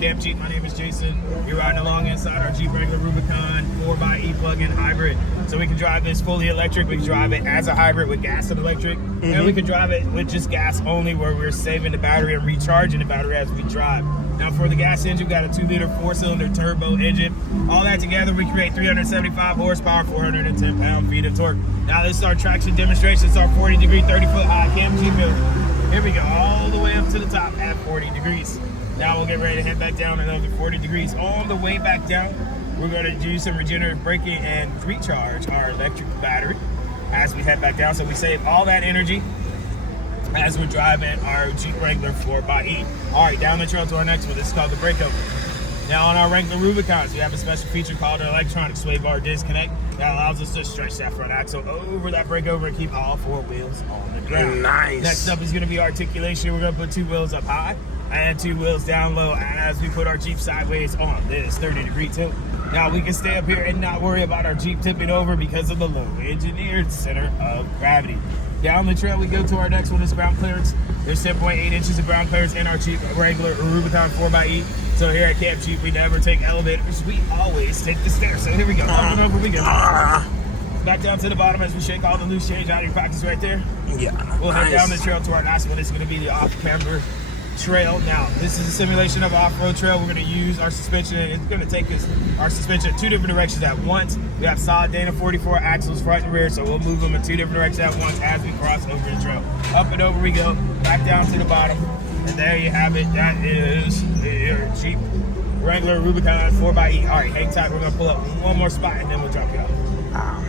Damn Jeep, my name is Jason. You're riding along inside our Jeep Wrangler Rubicon 4xe plug-in hybrid. So we can drive this fully electric, we can drive it as a hybrid with gas and electric, and we can drive it with just gas only, where we're saving the battery and recharging the battery as we drive. Now for the gas engine, we've got a 2-liter 4-cylinder turbo engine. All that together, we create 375 horsepower, 410 pound-feet of torque. Now this is our traction demonstration. It's our 40-degree, 30-foot high cam Jeep build. Here we go, all the way up to the top at 40 degrees. Now we'll get ready to head back down another 40 degrees. On the way back down, we're going to do some regenerative braking and recharge our electric battery as we head back down. So we save all that energy as we're driving our Jeep Wrangler 4xe. All right, down the trail to our next one. This is called the breakover. Now on our Wrangler Rubicons, we have a special feature called an electronic sway bar disconnect that allows us to stretch that front axle over that breakover and keep all 4 wheels on the ground. Nice. Next up is going to be articulation. We're going to put 2 wheels up high and 2 wheels down low as we put our Jeep sideways on this 30-degree tilt. Now we can stay up here and not worry about our Jeep tipping over because of the low engineered center of gravity. Down the trail we go to our next one is ground clearance. There's 10.8 inches of ground clearance in our Jeep Wrangler Rubicon 4xe. So here at Camp Jeep, we never take elevators, we always take the stairs. So here we go, up and over we go. Back down to the bottom as we shake all the loose change out of your pockets right there. Yeah. We'll head down the trail to our last one. It's going to be the off-camber trail. Now, this is a simulation of an off-road trail. We're going to use our suspension. It's going to take our suspension 2 different directions at once. We have solid Dana 44 axles front and rear, so we'll move them in 2 different directions at once as we cross over the trail. Up and over we go, back down to the bottom, and there you have it. That is your Jeep Wrangler Rubicon 4xe. All right, hang tight. We're going to pull up one more spot, and then we'll drop you off.